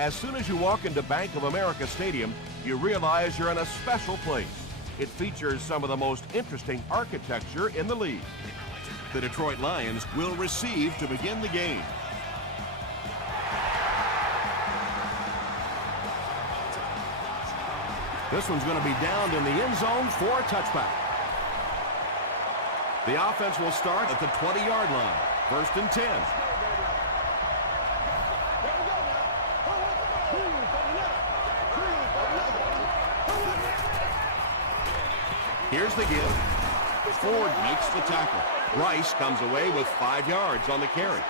As soon as you walk into Bank of America Stadium, you realize you're in a special place. It features some of the most interesting architecture in the league. The Detroit Lions will receive to begin the game. This one's going to be downed in the end zone for a touchback. The offense will start at the 20-yard line. First and 10. Here's the give. Ford makes the tackle. Rice comes away with 5 yards on the carry.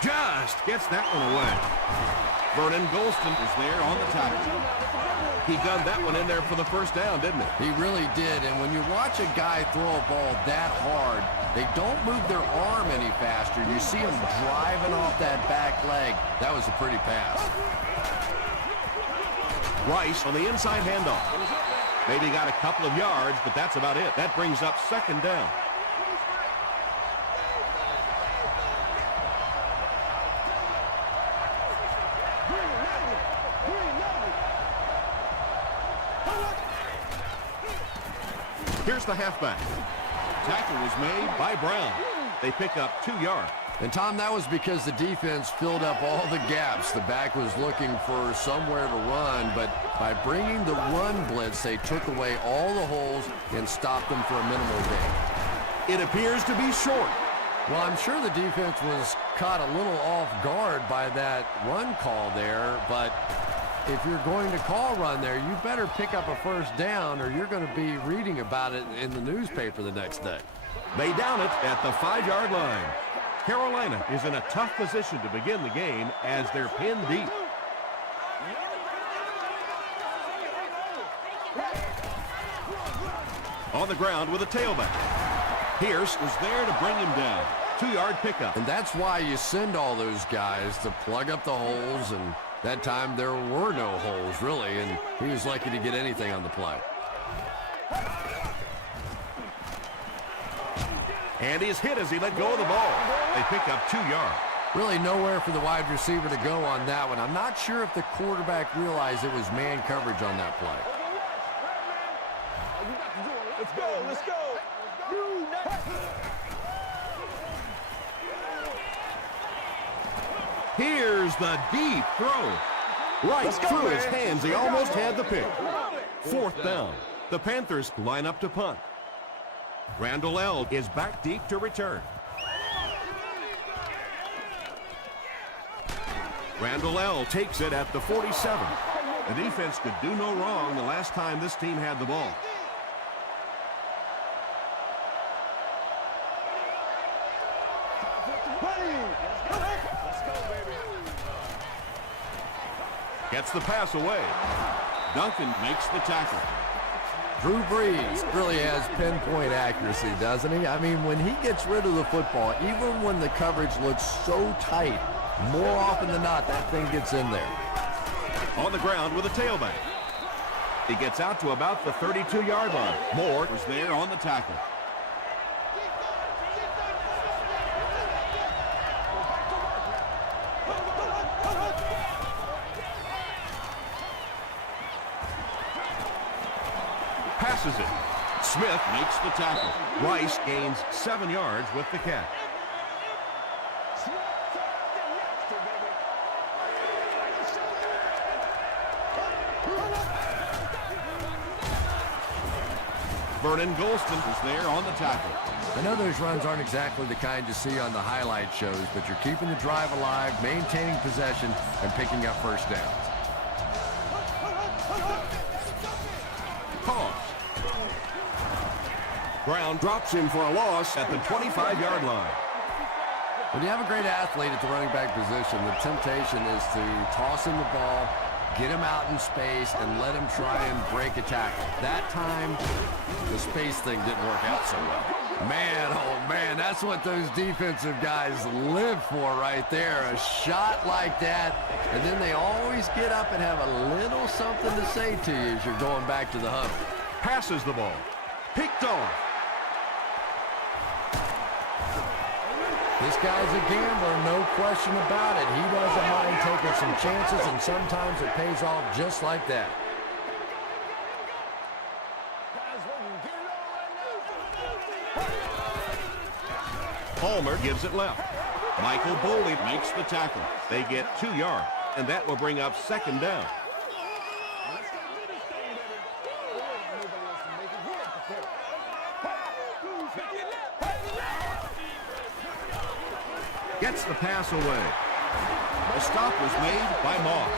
Just gets that one away. Vernon Golston is there on the tackle. He gunned that one in there for the first down, didn't he? He really did, and when you watch a guy throw a ball that hard, they don't move their arm any faster. You see him driving off that back leg. That was a pretty pass. Rice on the inside handoff. Maybe got a couple of yards, but that's about it. That brings up second down. Here's the halfback. Tackle was made by Brown. They pick up 2 yards. And, Tom, that was because the defense filled up all the gaps. The back was looking for somewhere to run, but by bringing the run blitz, they took away all the holes and stopped them for a minimal gain. It appears to be short. Well, I'm sure the defense was caught a little off guard by that run call there, but if you're going to call run there, you better pick up a first down or you're going to be reading about it in the newspaper the next day. They down it at the 5-yard line. Carolina is in a tough position to begin the game as they're pinned deep. On the ground with a tailback. Pierce was there to bring him down. 2-yard pickup. And that's why you send all those guys to plug up the holes, and that time there were no holes, really, and he was lucky to get anything on the play. And he's hit as he let go of the ball. They pick up 2 yards. Really nowhere for the wide receiver to go on that one. I'm not sure if the quarterback realized it was man coverage on that play. Let's go, let's go. Here's the deep throw. Right through his hands. He almost had the pick. 4th down. The Panthers line up to punt. Randall L. is back deep to return. Randall L. takes it at the 47. The defense could do no wrong the last time this team had the ball. Gets the pass away. Duncan makes the tackle. Drew Brees really has pinpoint accuracy, doesn't he? I mean, when he gets rid of the football, even when the coverage looks so tight, more often than not, that thing gets in there. On the ground with a tailback. He gets out to about the 32-yard line. Moore was there on the tackle. Passes it. Smith makes the tackle. Rice gains 7 yards with the catch. Vernon Golston is there on the tackle. I know those runs aren't exactly the kind you see on the highlight shows, but you're keeping the drive alive, maintaining possession, and picking up first downs. Pause. Brown drops him for a loss at the 25-yard line. When you have a great athlete at the running back position, the temptation is to toss him the ball, get him out in space, and let him try and break a tackle. That time, the space thing didn't work out so well. Man, oh man, that's what those defensive guys live for right there. A shot like that, and then they always get up and have a little something to say to you as you're going back to the huddle. Passes the ball. Picked off. This guy's a gambler, no question about it. He doesn't mind taking some chances, and sometimes it pays off just like that. Palmer gives it left. Michael Boley makes the tackle. They get 2 yards, and that will bring up second down. Gets the pass away. The stop was made by Moss.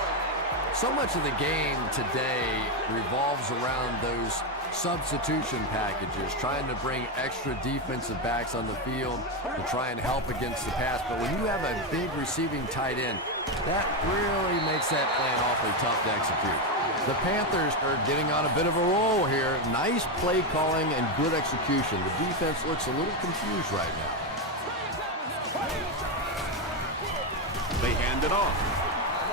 So much of the game today revolves around those substitution packages, trying to bring extra defensive backs on the field to try and help against the pass. But when you have a big receiving tight end, that really makes that plan awfully tough to execute. The Panthers are getting on a bit of a roll here. Nice play calling and good execution. The defense looks a little confused right now. They hand it off.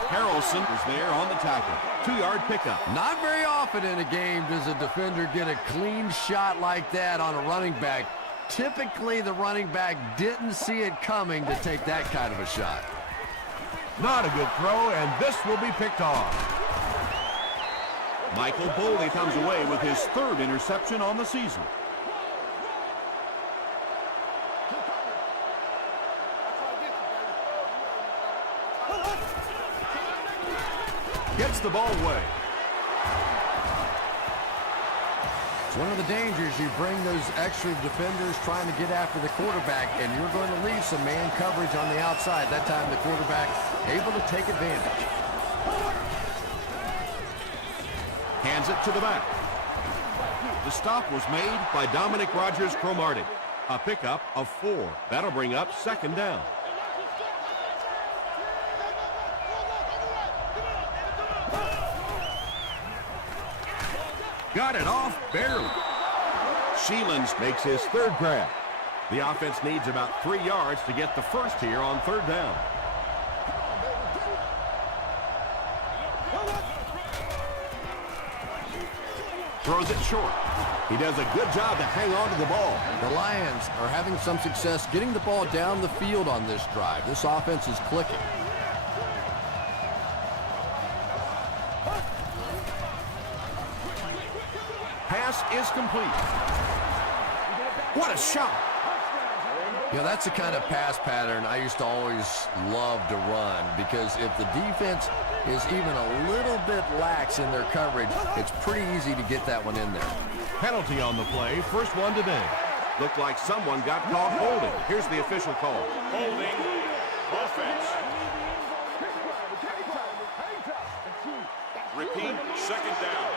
Harrelson is there on the tackle. 2-yard pickup. Not very often in a game does a defender get a clean shot like that on a running back. Typically, the running back didn't see it coming to take that kind of a shot. Not a good throw, and this will be picked off. Michael Boley comes away with his 3rd interception on the season. Gets the ball away. It's one of the dangers. You bring those extra defenders trying to get after the quarterback, and you're going to leave some man coverage on the outside. That time the quarterback able to take advantage. Hands it to the back. The stop was made by Dominic Rodgers-Cromartie. A pickup of 4. That'll bring up second down. Got it off barely. Sheelans makes his 3rd grab. The offense needs about 3 yards to get the first here on 3rd down. Throws it short. He does a good job to hang on to the ball. The Lions are having some success getting the ball down the field on this drive. This offense is clicking. Pass is complete. What a shot. You know, that's the kind of pass pattern I used to always love to run, because if the defense is even a little bit lax in their coverage, it's pretty easy to get that one in there. Penalty on the play, first one today. Looked like someone got caught holding. Here's the official call. Holding. Offense. Repeat. Second down.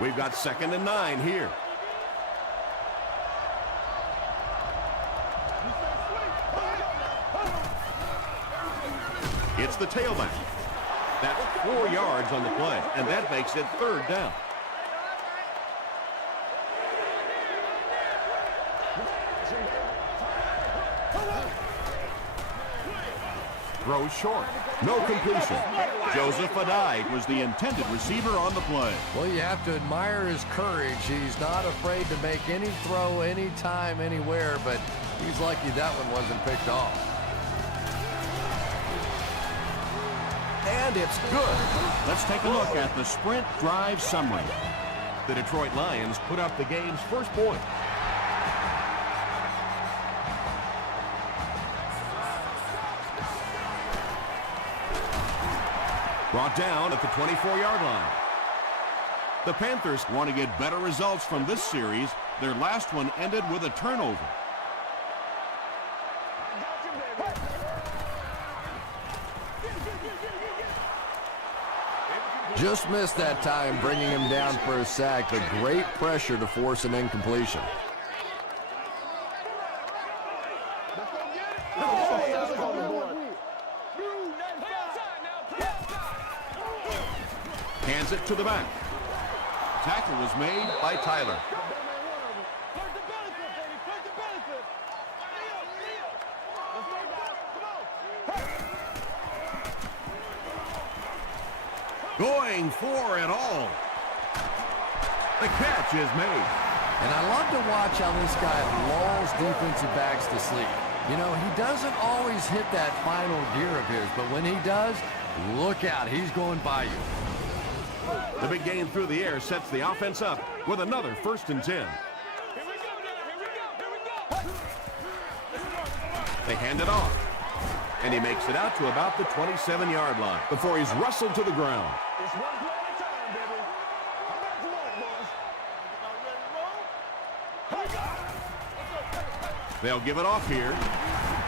We've got 2nd and 9 here. It's the tailback. That's 4 yards on the play, and that makes it 3rd down. Throw short. No completion. Joseph Adai was the intended receiver on the play. Well, you have to admire his courage. He's not afraid to make any throw, anytime, anywhere, but he's lucky that one wasn't picked off. And it's good. Let's take a look at the sprint drive summary. The Detroit Lions put up the game's first point. Brought down at the 24-yard line. The Panthers want to get better results from this series. Their last one ended with a turnover. Just missed that time, bringing him down for a sack, but great pressure to force an incompletion. Hands it to the back. Tackle was made by Tyler. Going for it all. The catch is made. And I love to watch how this guy lulls defensive backs to sleep. You know, he doesn't always hit that final gear of his, but when he does, look out, he's going by you. The big gain through the air sets the offense up with another 1st and 10. They hand it off. And he makes it out to about the 27-yard line before he's wrestled to the ground. It's one play at a time, baby. Come back to work, boys. They'll give it off here.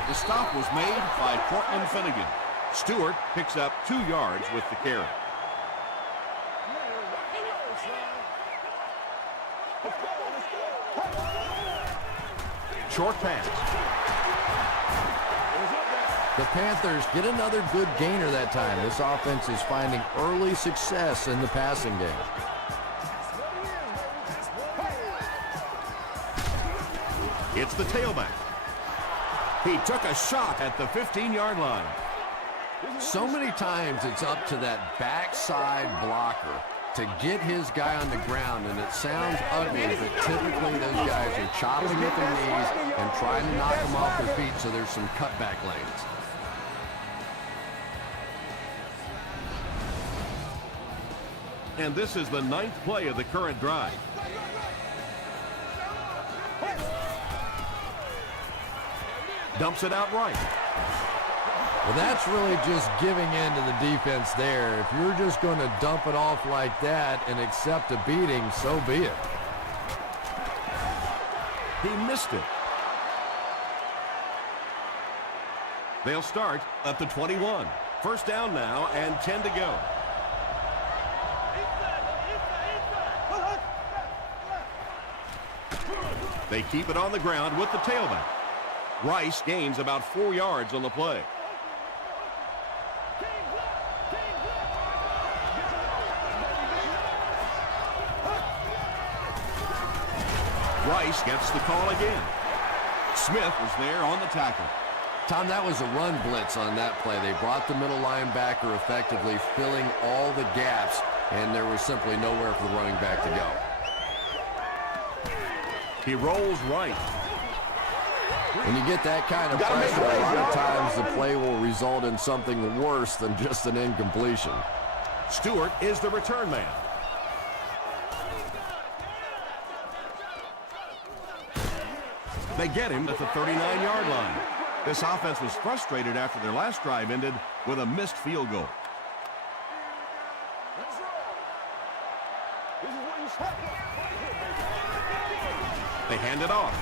The stop was made by Cortland Finnegan. Stewart picks up 2 yards with the carry. Short pass. The Panthers get another good gainer that time. This offense is finding early success in the passing game. It's the tailback. He took a shot at the 15-yard line. So many times it's up to that backside blocker to get his guy on the ground, and it sounds ugly, but typically those guys are chopping at their knees and trying to knock them off their feet, so there's some cutback lanes. And this is the 9th play of the current drive. Dumps it out right. Well, that's really just giving in to the defense there. If you're just going to dump it off like that and accept a beating, so be it. He missed it. They'll start at the 21. 1st down now and 10 to go. They keep it on the ground with the tailback. Rice gains about 4 yards on the play. Rice gets the call again. Smith was there on the tackle. Tom, that was a run blitz on that play. They brought the middle linebacker effectively filling all the gaps, and there was simply nowhere for the running back to go. He rolls right. When you get that kind of pressure, a lot of times the play will result in something worse than just an incompletion. Stewart is the return man. They get him at the 39-yard line. This offense was frustrated after their last drive ended with a missed field goal. They hand it off.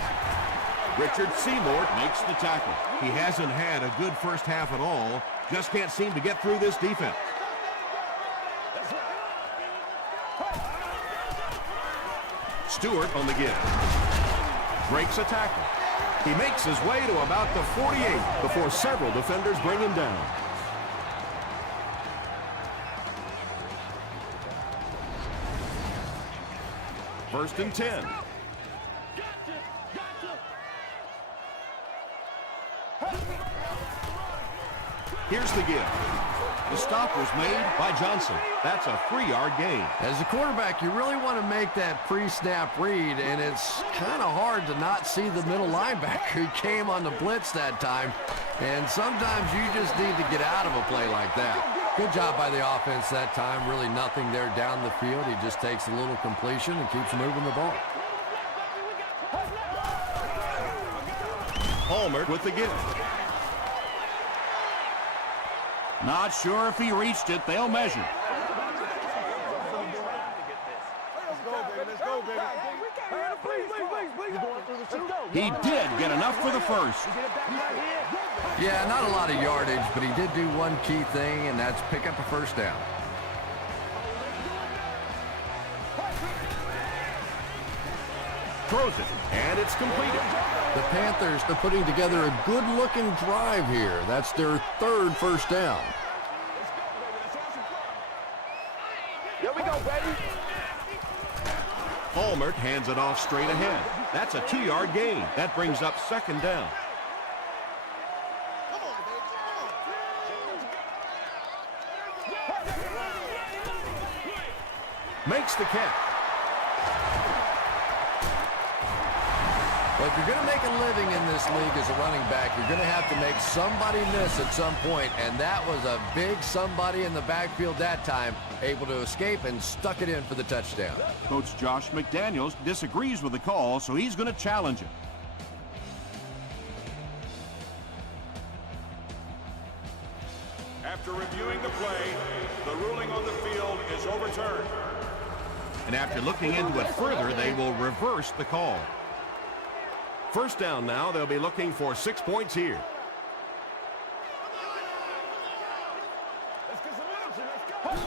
Richard Seymour makes the tackle. He hasn't had a good first half at all. Just can't seem to get through this defense. Stewart on the give. Breaks a tackle. He makes his way to about the 48 before several defenders bring him down. First and 10. Here's the give. The stop was made by Johnson. That's a 3-yard gain. As a quarterback, you really want to make that pre-snap read, and it's kind of hard to not see the middle linebacker who came on the blitz that time. And sometimes you just need to get out of a play like that. Good job by the offense that time. Really nothing there down the field. He just takes a little completion and keeps moving the ball. Palmer with the give. Not sure if he reached it. They'll measure. He did get enough for the first. Yeah, not a lot of yardage, but he did do one key thing, and that's pick up a first down. Throws it, and it's completed. The Panthers are putting together a good-looking drive here. That's their 3rd first down. Here we go, baby. Palmer hands it off straight ahead. That's a 2-yard gain. That brings up 2nd down. Makes the catch. Well, if you're going to make a living in this league as a running back, you're going to have to make somebody miss at some point, and that was a big somebody in the backfield that time, able to escape and stuck it in for the touchdown. Coach Josh McDaniels disagrees with the call, so he's going to challenge it. After reviewing the play, the ruling on the field is overturned. And after looking into it further, they will reverse the call. First down now, they'll be looking for 6 points here. Let's get some action. Let's go.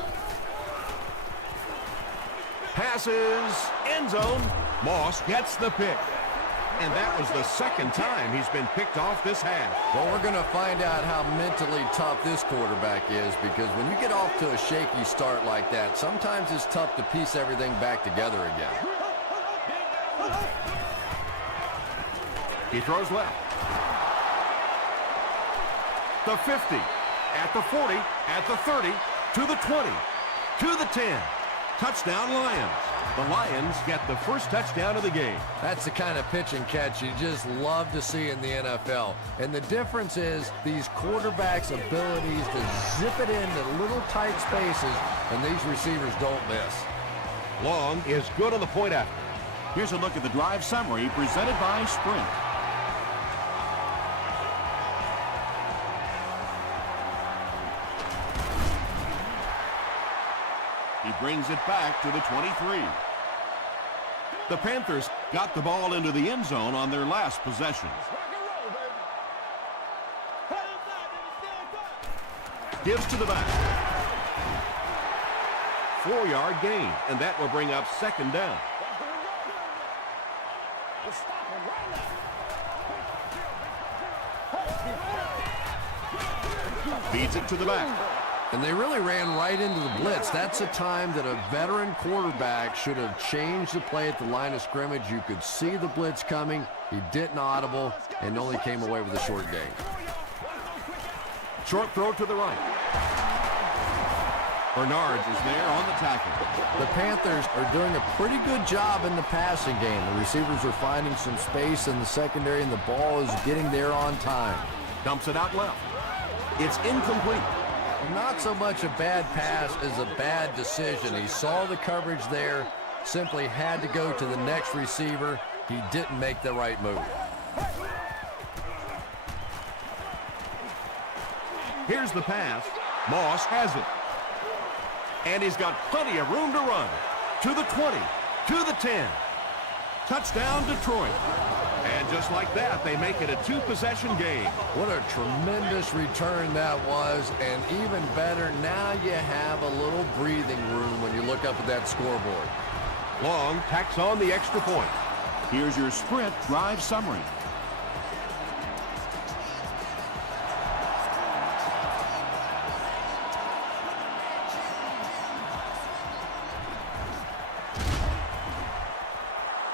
Passes, end zone. Moss gets the pick. And that was the second time he's been picked off this half. Well, we're going to find out how mentally tough this quarterback is, because when you get off to a shaky start like that, sometimes it's tough to piece everything back together again. He throws left. The 50, at the 40, at the 30, to the 20, to the 10. Touchdown Lions. The Lions get the first touchdown of the game. That's the kind of pitch and catch you just love to see in the NFL. And the difference is these quarterbacks' abilities to zip it into little tight spaces, and these receivers don't miss. Long is good on the point after. Here's a look at the drive summary presented by Sprint. He brings it back to the 23. The Panthers got the ball into the end zone on their last possession. Gives to the back. 4-yard gain, and that will bring up second down. Feeds it to the back. And they really ran right into the blitz. That's a time that a veteran quarterback should have changed the play at the line of scrimmage. You could see the blitz coming. He didn't audible and only came away with a short gain. Short throw to the right. Bernards is there on the tackle. The Panthers are doing a pretty good job in the passing game. The receivers are finding some space in the secondary, and the ball is getting there on time. Dumps it out left. It's incomplete. Not so much a bad pass as a bad decision. He saw the coverage there, simply had to go to the next receiver. He didn't make the right move. Here's the pass. Moss has it. And he's got plenty of room to run. To the 20, to the 10. Touchdown, Detroit. And just like that, they make it a two-possession game. What a tremendous return that was, and even better, now you have a little breathing room when you look up at that scoreboard. Long tacks on the extra point. Here's your Sprint drive summary.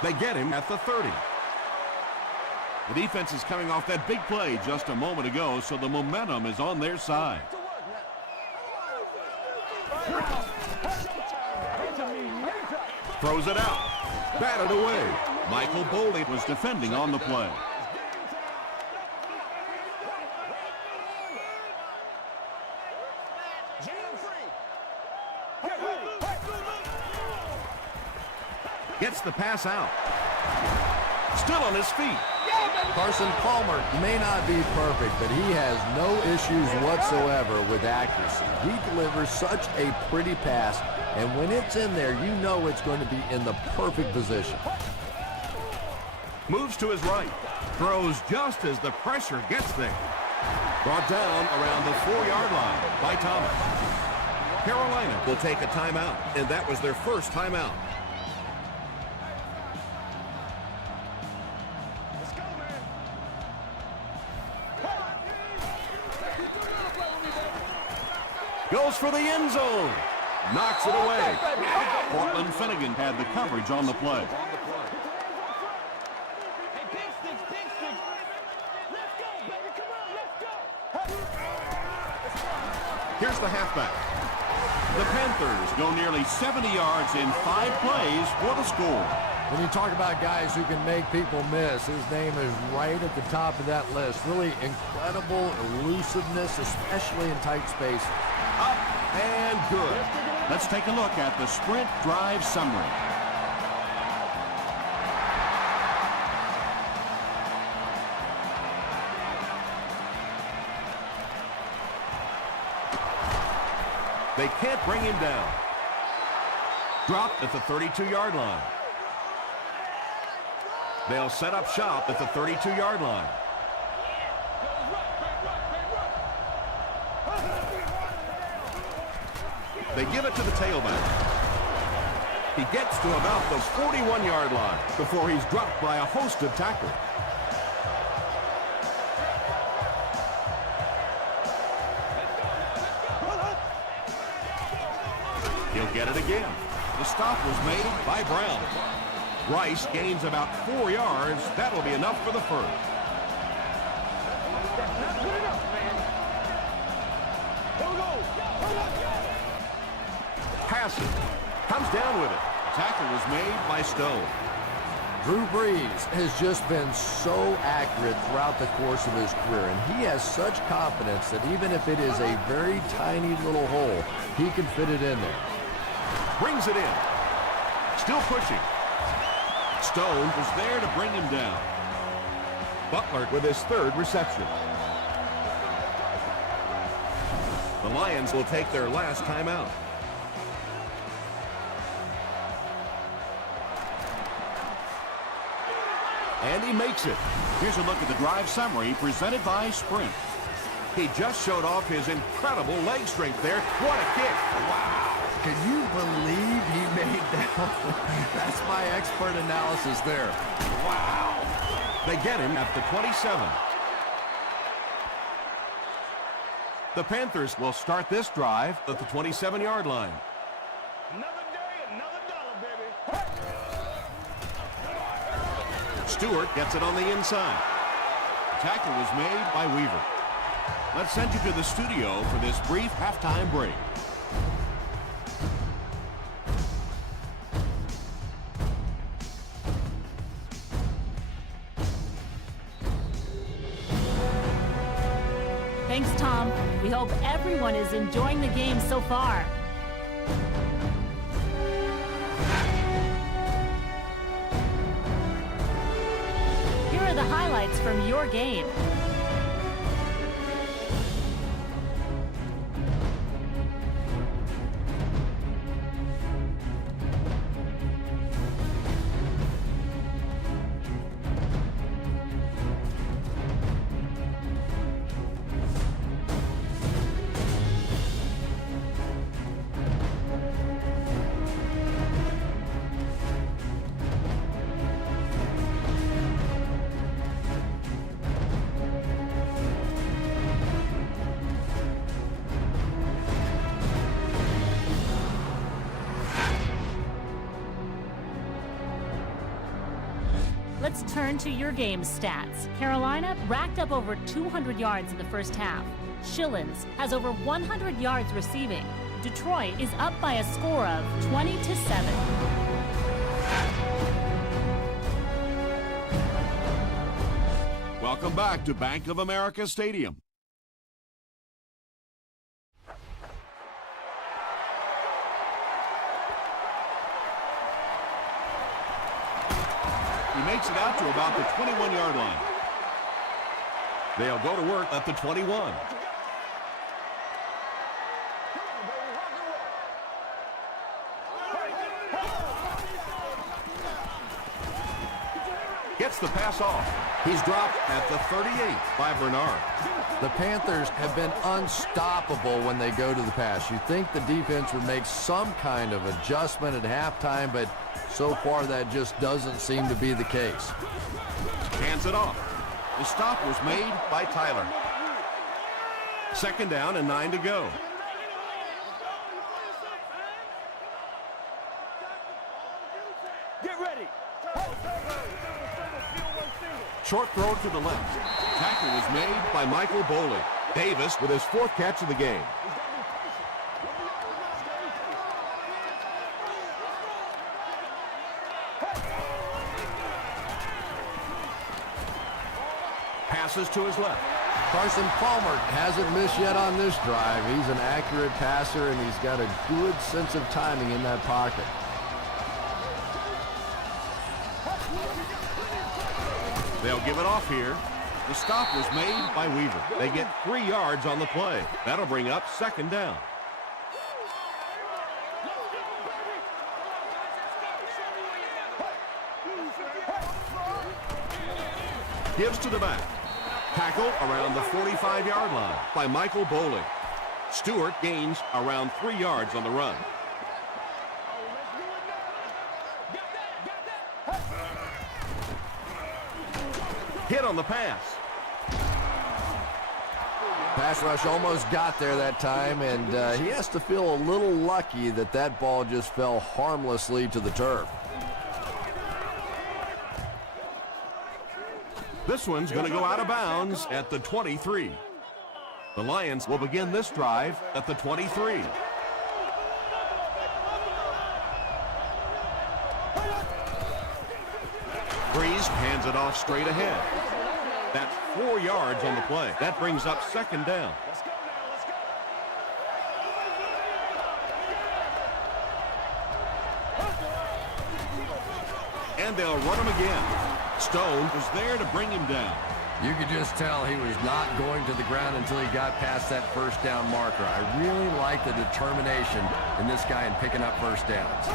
They get him at the 30. The defense is coming off that big play just a moment ago, so the momentum is on their side. Throws it out. Batted away. Michael Boley was defending on the play. Gets the pass out. Still on his feet. Carson Palmer may not be perfect, but he has no issues whatsoever with accuracy. He delivers such a pretty pass, and when it's in there, you know it's going to be in the perfect position. Moves to his right. Throws just as the pressure gets there. Brought down around the 4-yard line by Thomas. Carolina will take a timeout, and that was their first timeout. Goes for the end zone. Knocks it away. Portland Finnegan had the coverage on the play. Here's the halfback. The Panthers go nearly 70 yards in 5 plays for the score. When you talk about guys who can make people miss, his name is right at the top of that list. Really incredible elusiveness, especially in tight space. Up and good. Let's take a look at the sprint drive summary. They can't bring him down. Dropped at the 32-yard line. They'll set up shop at the 32-yard line. They give it to the tailback. He gets to about the 41-yard line before he's dropped by a host of tacklers. He'll get it again. The stop was made by Brown. Rice gains about 4 yards. That'll be enough for the first. Passes. Comes down with it. Tackle was made by Stone. Drew Brees has just been so accurate throughout the course of his career, and he has such confidence that even if it is a very tiny little hole, he can fit it in there. Brings it in. Still pushing. Stone was there to bring him down. Butler with his third reception. The Lions will take their last timeout. And he makes it. Here's a look at the drive summary presented by Sprint. He just showed off his incredible leg strength there. What a kick. Wow. Can you believe he made that? That's my expert analysis there. Wow. They get him at the 27. The Panthers will start this drive at the 27-yard line. Another day, another dollar, baby. Stewart gets it on the inside. The tackle was made by Weaver. Let's send you to the studio for this brief halftime break. Thanks, Tom. We hope everyone is enjoying the game so far. Here are the highlights from your game. Let's turn to your game stats. Carolina racked up over 200 yards in the first half. Schillens has over 100 yards receiving. Detroit is up by a score of 20-7. Welcome back to Bank of America Stadium. He makes it out to about the 21-yard line. They'll go to work at the 21. Gets the pass off. He's dropped at the 38 by Bernard. The Panthers have been unstoppable when they go to the pass. You think the defense would make some kind of adjustment at halftime, but so far that just doesn't seem to be the case. Hands it off. The stop was made by Tyler. Second down and 9 to go. Get ready. Short throw to the left. Tackle was made by Michael Boley. Davis with his fourth catch of the game. passes to his left. Carson Palmer hasn't missed yet on this drive. He's an accurate passer, and he's got a good sense of timing in that pocket. They'll give it off here. The stop was made by Weaver. They get 3 yards on the play. That'll bring up second down. Gives to the back. Tackle around the 45-yard line by Michael Bowling. Stewart gains around 3 yards on the run. Hit on the pass. Pass rush almost got there that time, and he has to feel a little lucky that that ball just fell harmlessly to the turf. This one's going to go out of bounds at the 23. The Lions will begin this drive at the 23. Breeze hands it off straight ahead. That's 4 yards on the play. That brings up second down. And they'll run him again. Stone was there to bring him down. You could just tell he was not going to the ground until he got past that first down marker. I really like the determination in this guy in picking up first downs.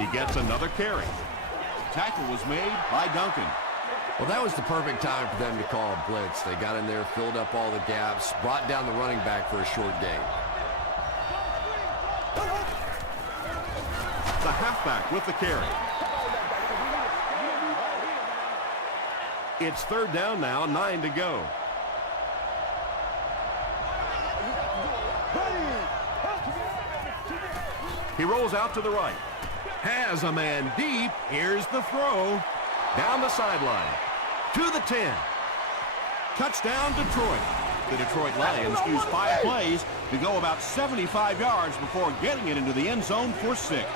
He gets another carry. Tackle was made by Duncan. Well, that was the perfect time for them to call a blitz. They got in there, filled up all the gaps, brought down the running back for a short gain. The halfback with the carry. It's third down now, 9 to go. He rolls out to the right. Has a man deep. Here's the throw. Down the sideline. To the 10. Touchdown, Detroit. The Detroit Lions use 5 plays to go about 75 yards before getting it into the end zone for 6.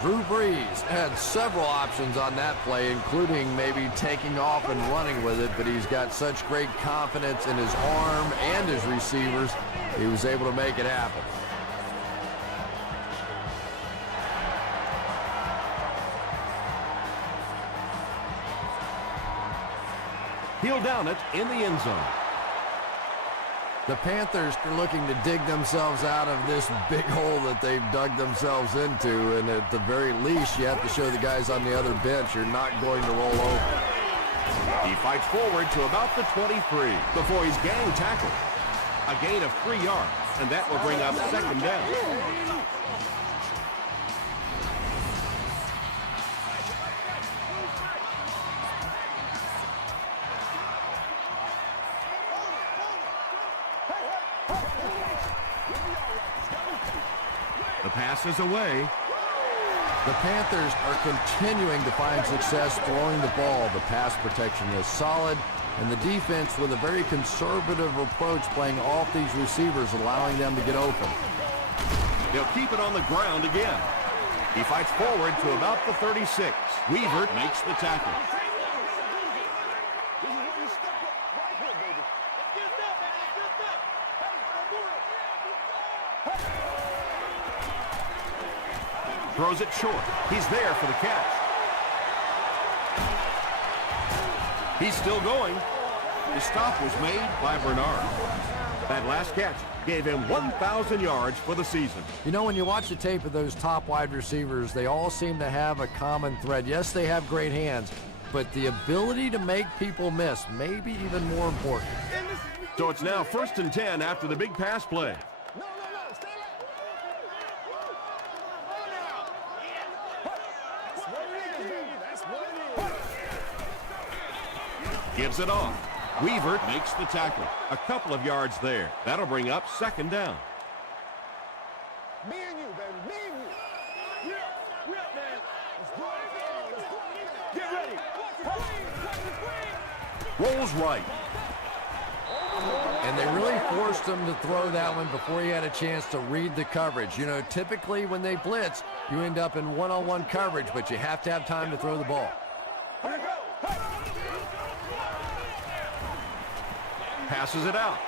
Drew Brees had several options on that play, including maybe taking off and running with it, but he's got such great confidence in his arm and his receivers, he was able to make it happen. He'll down it in the end zone. The Panthers are looking to dig themselves out of this big hole that they've dug themselves into, and at the very least, you have to show the guys on the other bench you're not going to roll over. He fights forward to about the 23 before he's gang tackled. A gain of 3 yards, and that will bring up second down. The pass is away. The Panthers are continuing to find success throwing the ball. The pass protection is solid, and the defense with a very conservative approach playing off these receivers, allowing them to get open. They'll keep it on the ground again. He fights forward to about the 36. Weaver makes the tackle. Throws it short. He's there for the catch. He's still going. The stop was made by Bernard. That last catch gave him 1,000 yards for the season. You know, when you watch the tape of those top wide receivers, they all seem to have a common thread. Yes, they have great hands, but the ability to make people miss may be even more important. So it's now 1st and 10 after the big pass play. Gives it off. Weaver makes the tackle. A couple of yards there. That'll bring up second down. Me and you, baby. Me and you. Yeah, man. Let's go. Get ready. Rolls right. And they really forced him to throw that one before he had a chance to read the coverage. You know, typically when they blitz, you end up in one-on-one coverage, but you have to have time to throw the ball. Passes it out.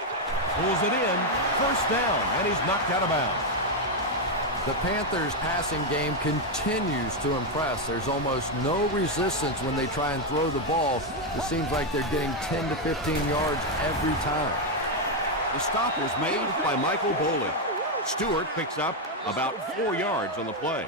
Pulls it in. First down, and he's knocked out of bounds. The Panthers' passing game continues to impress. There's almost no resistance when they try and throw the ball. It seems like they're getting 10 to 15 yards every time. The stop was made by Michael Boley. Stewart picks up about 4 yards on the play.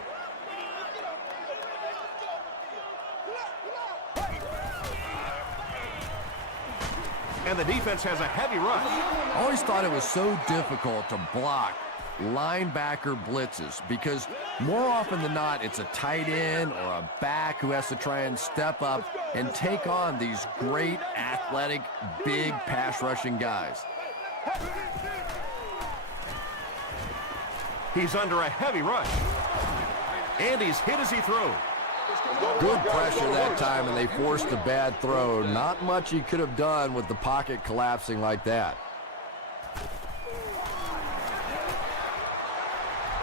And the defense has a heavy rush. I always thought it was so difficult to block linebacker blitzes because more often than not, it's a tight end or a back who has to try and step up and take on these great athletic, big pass rushing guys. He's under a heavy rush. And he's hit as he throws. Good pressure that time, and they forced a bad throw. Not much he could have done with the pocket collapsing like that.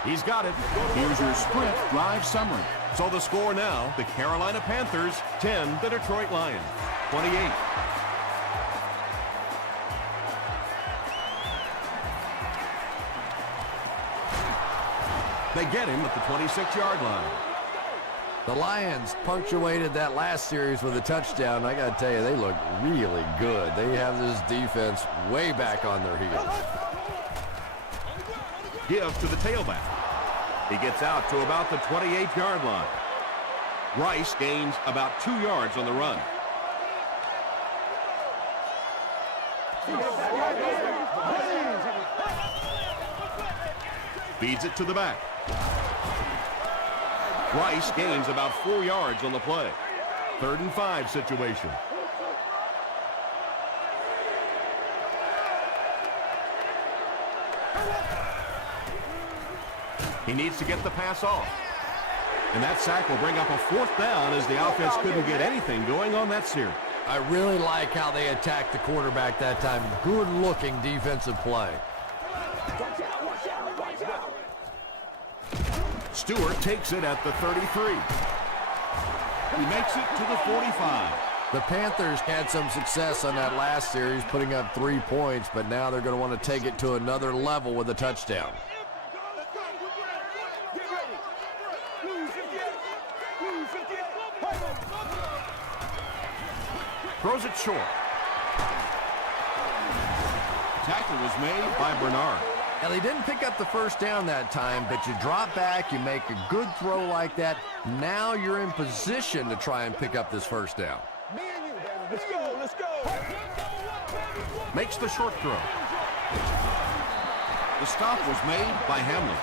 He's got it. Here's your Sprint drive summary. So the score now, the Carolina Panthers 10, the Detroit Lions 28. They get him at the 26-yard line. The Lions punctuated that last series with a touchdown. I got to tell you, they look really good. They have this defense way back on their heels. Give to the tailback. He gets out to about the 28-yard line. Rice gains about 2 yards on the run. Feeds it to the back. Rice gains about 4 yards on the play. 3rd and 5 situation. He needs to get the pass off. And that sack will bring up a 4th down as the offense couldn't get anything going on that series. I really like how they attacked the quarterback that time. Good-looking defensive play. Stewart takes it at the 33. He makes it to the 45. The Panthers had some success on that last series, putting up 3 points, but now they're going to want to take it to another level with a touchdown. Throws it short. Tackle was made by Bernard. Now, they didn't pick up the first down that time, but you drop back, you make a good throw like that. Now you're in position to try and pick up this first down. Let's go, let's go. Makes the short throw. The stop was made by Hamlin.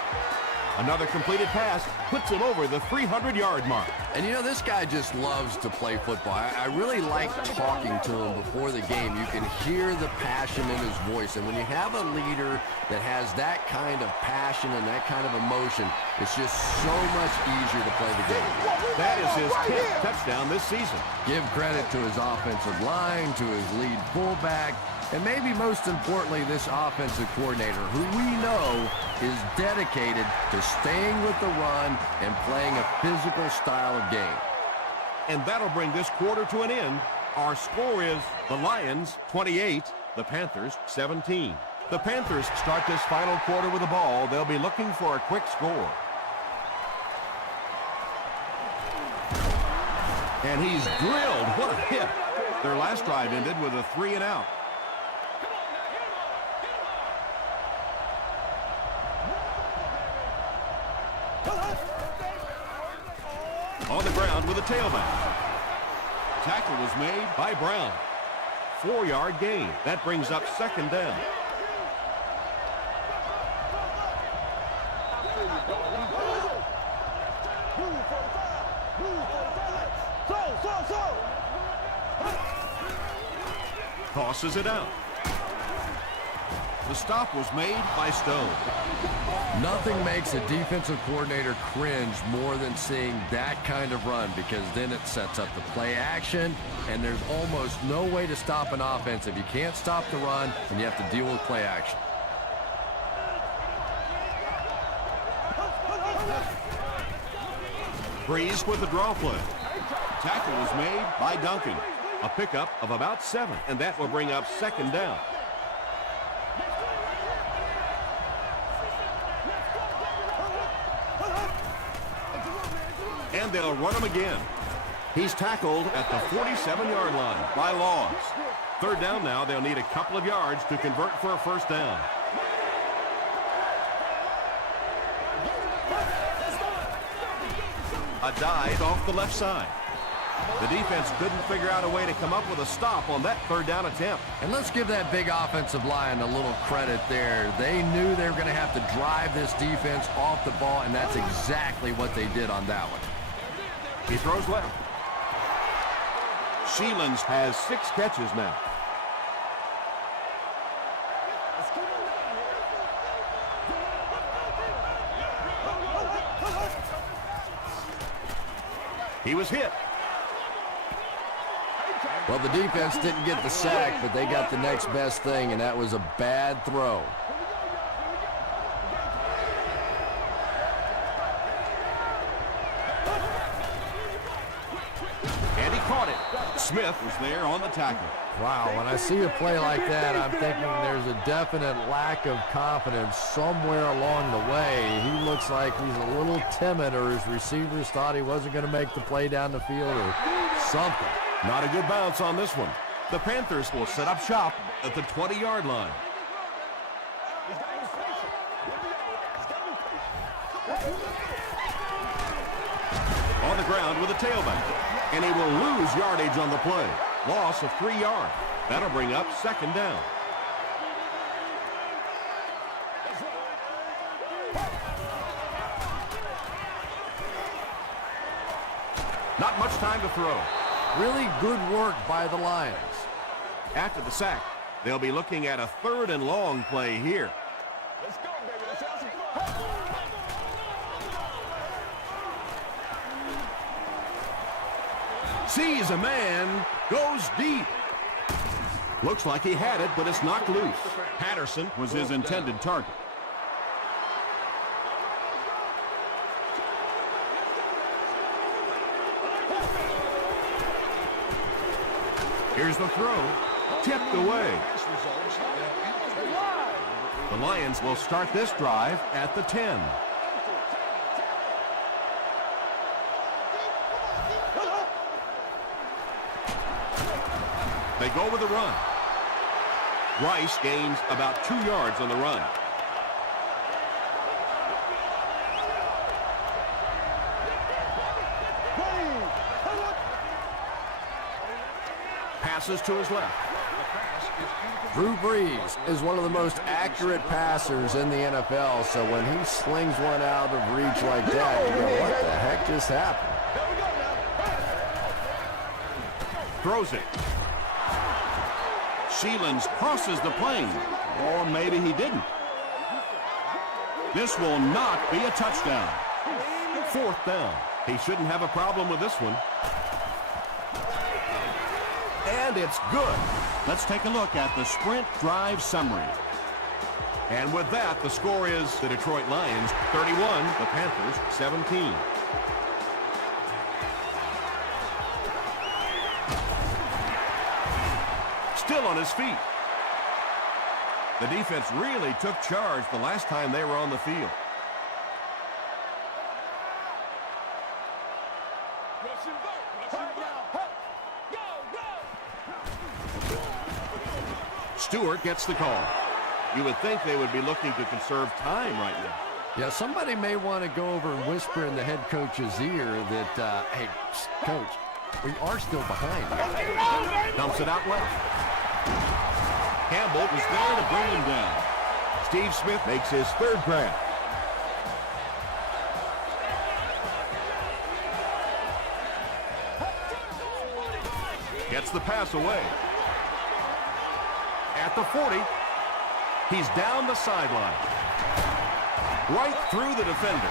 Another completed pass puts him over the 300-yard mark. And you know, this guy just loves to play football. I really like talking to him before the game. You can hear the passion in his voice. And when you have a leader that has that kind of passion and that kind of emotion, it's just so much easier to play the game. That is his 10th touchdown this season. Give credit to his offensive line, to his lead fullback, and maybe most importantly, this offensive coordinator, who we know is dedicated to staying with the run and playing a physical style of game. And that'll bring this quarter to an end. Our score is the Lions 28, the Panthers 17. The Panthers start this final quarter with the ball. They'll be looking for a quick score. And he's drilled. What a hit. Their last drive ended with a 3-and-out. On the ground with a tailback. Tackle was made by Brown. 4-yard gain. That brings up 2nd down. Tosses it out. The stop was made by Stone. Nothing makes a defensive coordinator cringe more than seeing that kind of run, because then it sets up the play action, and there's almost no way to stop an offense if you can't stop the run and you have to deal with play action. Breeze with the draw play. Tackle was made by Duncan. A pickup of about 7, and that will bring up 2nd down. they'll run him again. He's tackled at the 47-yard line by Laws. Third down now. They'll need a couple of yards to convert for a first down. A dive off the left side. The defense couldn't figure out a way to come up with a stop on that third down attempt. And let's give that big offensive line a little credit there. They knew they were going to have to drive this defense off the ball, and that's exactly what they did on that one. He throws left. Sheelan's has 6 catches now. He was hit. Well, the defense didn't get the sack, but they got the next best thing, and that was a bad throw. And he caught it. Smith was there on the tackle. Wow, when I see a play like that, I'm thinking there's a definite lack of confidence somewhere along the way. He looks like he's a little timid, or his receivers thought he wasn't going to make the play down the field or something. Not a good bounce on this one. The Panthers will set up shop at the 20-yard line. On the ground with a tailback. And he will lose yardage on the play. Loss of 3 yards. That'll bring up second down. Not much time to throw. Really good work by the Lions. After the sack, they'll be looking at a 3rd and long play here. Let's go, baby. Let's have some fun. Sees a man, goes deep. Looks like he had it, but it's knocked loose. Patterson was his intended target. Here's the throw, tipped away. The Lions will start this drive at the 10. They go with the run. Rice gains about 2 yards on the run. Passes to his left. Drew Brees is one of the most accurate passers in the NFL, so when he slings one out of reach like that, you go, what the heck just happened? Throws it. Sheelan's crosses the plane. Or maybe he didn't. This will not be a touchdown. 4th down. He shouldn't have a problem with this one. And it's good. Let's take a look at the sprint drive summary. And with that, the score is the Detroit Lions 31, the Panthers 17. Still on his feet. The defense really took charge the last time they were on the field. Stewart gets the call. You would think they would be looking to conserve time right now. Yeah, somebody may want to go over and whisper in the head coach's ear that, hey, coach, we are still behind. Dumps it out left. Campbell was there to bring him down. Steve Smith makes his 3rd grab. Gets the pass away. At the 40, he's down the sideline. Right through the defender.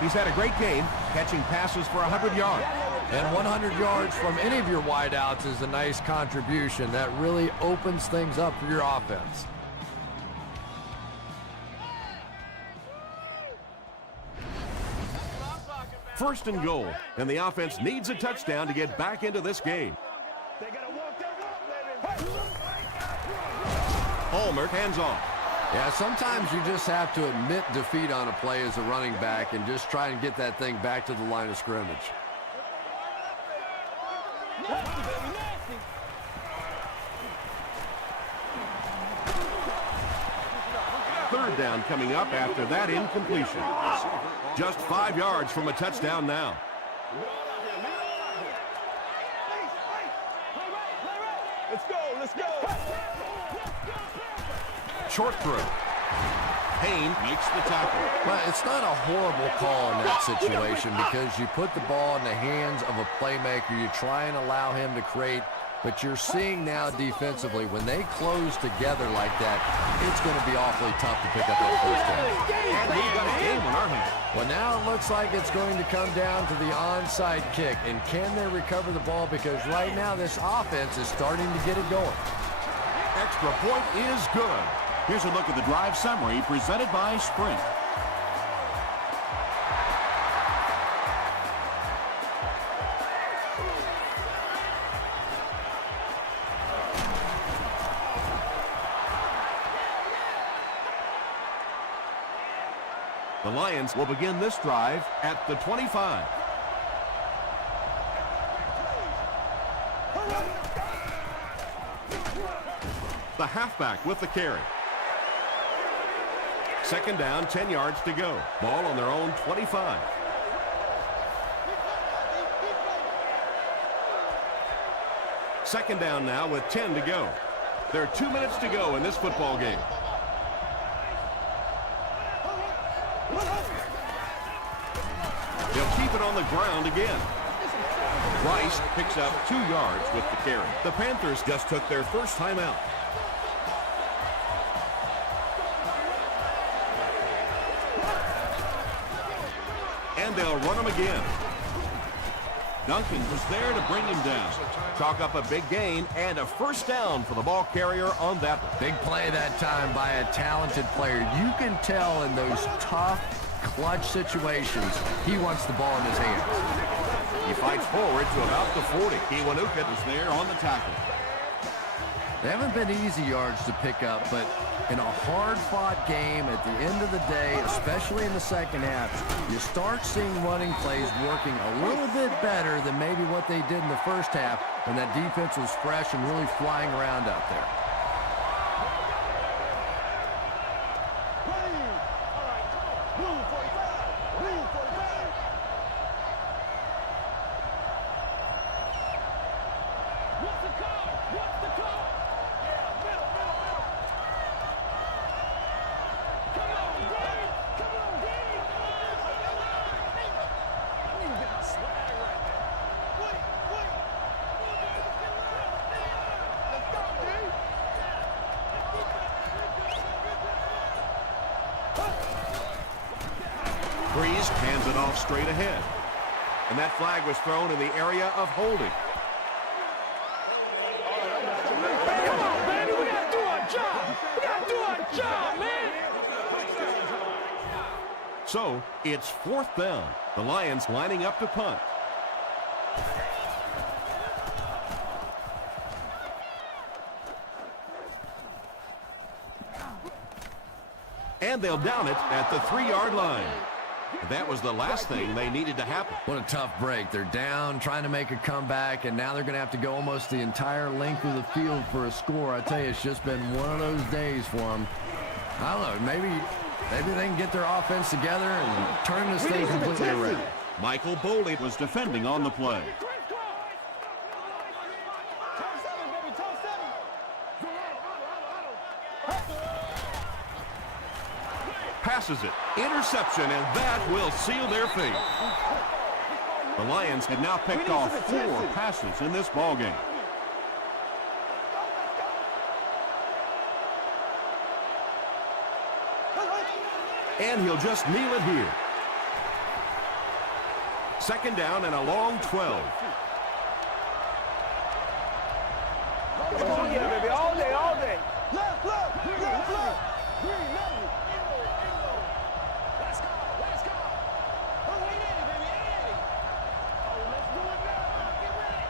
He's had a great game, catching passes for 100 yards. And 100 yards from any of your wideouts is a nice contribution. That really opens things up for your offense. First and goal, and the offense needs a touchdown to get back into this game. They gotta walk that walk, baby. Ulmer hands off. Yeah, sometimes you just have to admit defeat on a play as a running back and just try and get that thing back to the line of scrimmage. Third down coming up after that incompletion. Just 5 yards from a touchdown now. Let's go, let's go. Short throw. Payne makes the tackle. Well, it's not a horrible call in that situation because you put the ball in the hands of a playmaker. You try and allow him to create, but you're seeing now defensively, when they close together like that, it's going to be awfully tough to pick up that first down. And we've got a game on our hands. Well, now it looks like it's going to come down to the onside kick. And can they recover the ball? Because right now this offense is starting to get it going. Extra point is good. Here's a look at the drive summary presented by Sprint. The Lions will begin this drive at the 25. The halfback with the carry. Second down, 10 yards to go. Ball on their own 25. Second down now with 10 to go. There are 2 minutes to go in this football game. They'll keep it on the ground again. Rice picks up 2 yards with the carry. The Panthers just took their first time out. And they'll run him again. Duncan was there to bring him down. Chalk up a big gain and a first down for the ball carrier on that one. Big play that time by a talented player. You can tell in those tough, clutch situations, he wants the ball in his hands. He fights forward to about the 40. Kiwanuka is there on the tackle. They haven't been easy yards to pick up, but in a hard-fought game at the end of the day, especially in the second half, you start seeing running plays working a little bit better than maybe what they did in the first half when that defense was fresh and really flying around out there. Breeze hands it off straight ahead. And that flag was thrown in the area of holding. Come on, baby, we gotta do our job. We gotta do our job, man. So, it's fourth down. The Lions lining up to punt. And they'll down it at the 3-yard line. That was the last thing they needed to happen. What a tough break. They're down, trying to make a comeback, and now they're going to have to go almost the entire length of the field for a score. I tell you, it's just been one of those days for them. I don't know, maybe they can get their offense together and turn this thing completely around. Michael Boley was defending on the play. Passes it. Interception, and that will seal their fate. The Lions had now picked off 4 passes in this ballgame. And he'll just kneel it here. Second down and a long 12. Oh, yeah, baby, all day, all day. Look. Green, let's go. Oh, hey, baby, hey. Oh, let's do it now. Get ready.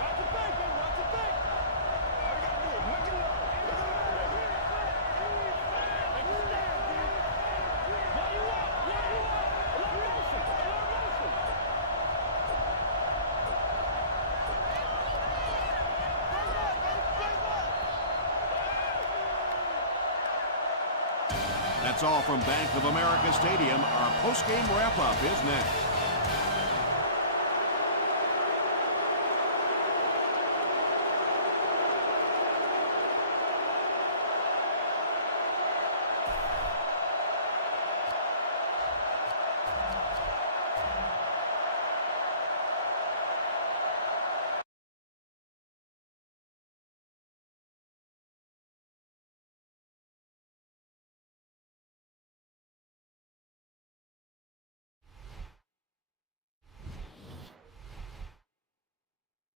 Watch your back, baby, watch your back. All you gotta do is look it up. That's all from Bank of America Stadium. Our post-game wrap-up is next.